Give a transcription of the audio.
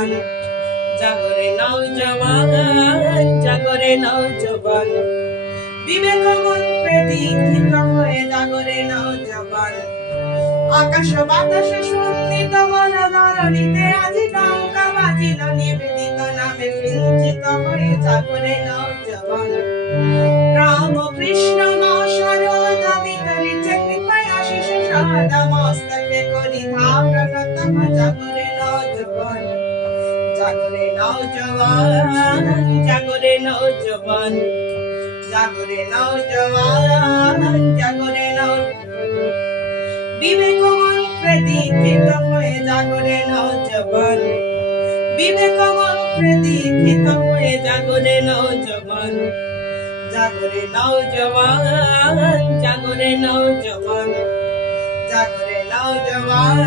নওজওয়ান জাগরে নওজওয়ান জাগরে নওজওয়ান বিবেক মন্ত্রে দীক্ষিত হয়ে জাগরে নওজওয়ান আকাশ বাতাসে সন্নিত মনোধরণীতে আজি ডঙ্কা বাজিল নিবেদিত নামে সিঞ্চিত হয়ে জাগরে নওজওয়ান রাম কৃষ্ণ মা শারদা বিতরিছে কৃপায় আশিস সদা মস্তকে করি ধারণ তম জাগরে নওজওয়ান জাগরে নওজওয়ান জাগরে নওজওয়ান জাগরে নওজওয়ান জাগরে নওজওয়ান বিবেক মন্ত্রে দীক্ষিত হয়ে জাগরে নওজওয়ান বিবেক মন্ত্রে দীক্ষিত হয়ে জাগরে নওজওয়ান জাগরে নওজওয়ান জাগরে নওজওয়ান জাগরে নওজওয়ান